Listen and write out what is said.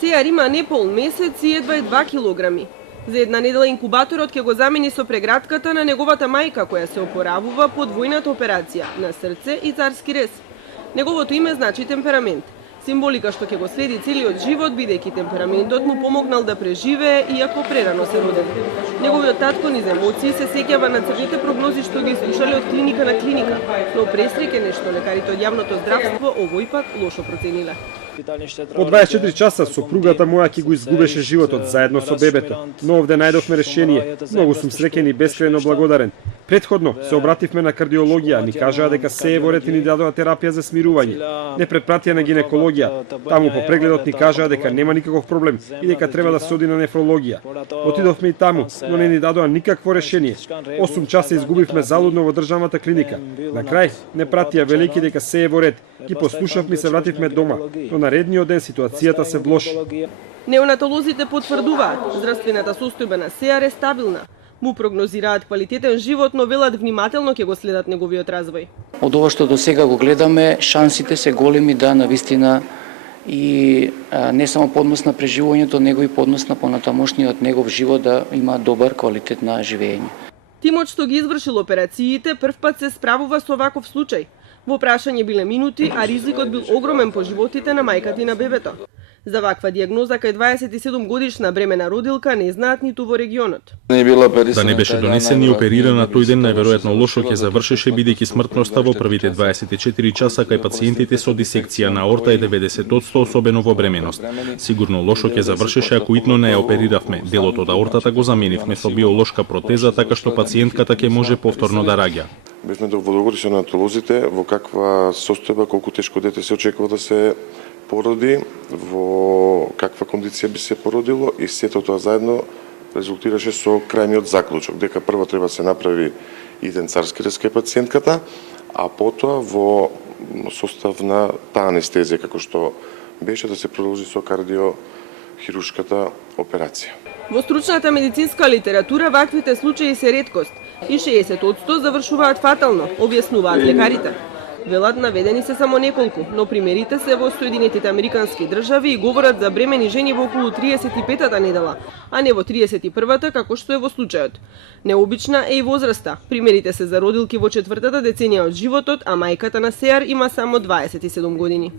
Сеар има неполн месец и едва 2 килограми. За една недела инкубаторот ќе го замени со прегратката на неговата мајка, која се опоравува по двојната операција на срце и царски рез. Неговото име значи темперамент. Символика што ќе го следи целиот живот, бидејќи темпераментот му помогнал да преживее, иако прерано се родил. Неговиот татко низ емоции се сеќава на црните прогнози што ги слушале од клиника на клиника, но пресреќени што лекарите од јавното здравство овој пат лошо процениле. По 24 часа сопругата моја ќе го изгубеше животот заедно со бебето, но овде најдовме решение. Многу сум среќен и бескрајно благодарен. Предходно се обративме на кардиологија, ни кажаа дека се е во ред и ни дадоа терапија за смирување. Не препратија на гинекологија. Таму по прегледот ни кажаа дека нема никаков проблем и дека треба да се оди на нефрологија. Отидовме и таму, но не ни дадоа никакво решение. 8 часа изгубивме залудно во државната клиника. На крај не пратија велики дека се е во ред. Ги послушавме и се вративме дома, но наредниот ден ситуацијата се влоши. Неонатолозите потврдуваат, здравствената состојба на Сеар е стабилна. Му прогнозираат квалитетен живот, но велат внимателно ќе го следат неговиот развој. Од ова што до сега го гледаме, шансите се големи да навистина и не само поднос на преживувањето, него и поднос на понатамошниот негов живот да има добар квалитет на живење. Тимот што ги извршил операциите првпат се справува со ваков случај. Во прашање биле минути, а ризикот бил огромен по животите на мајката и на бебето. За ваква дијагноза кај 27 годишна бремена родилка не знаат ниту во регионот. Да не беше донесен и оперирана тој ден, најверојатно лошо ќе завршеше, бидејќи смртноста во првите 24 часа кај пациентите со дисекција на аорта е 90%, особено во бременост. Сигурно лошо ќе завршеше ако итно не ја опериравме. Делот од аортата го заменивме со биолошка протеза, така што пациентката ќе може повторно да раѓа. Бевме во договори со неонатолозите во каква состојба, колку тешко дете се очекува да се породи, во каква кондиција би се породило и сето тоа заедно резултираше со крајниот заклучок, дека прво треба да се направи иден царски рез кај пациентката, а потоа во состав на таа анестезија, како што беше да се продолжи со кардиохирушката операција. Во стручната медицинска литература ваквите случаи се реткост и 60% завршуваат фатално, објаснуваат лекарите. Велат наведени се само неколку, но примерите се во Соединетите Американски држави и говорат за бремени жени во околу 35-та недела, а не во 31-та како што е во случајот. Необична е и возраста. Примерите се за родилки во 4-та деценија од животот, а мајката на Сеар има само 27 години.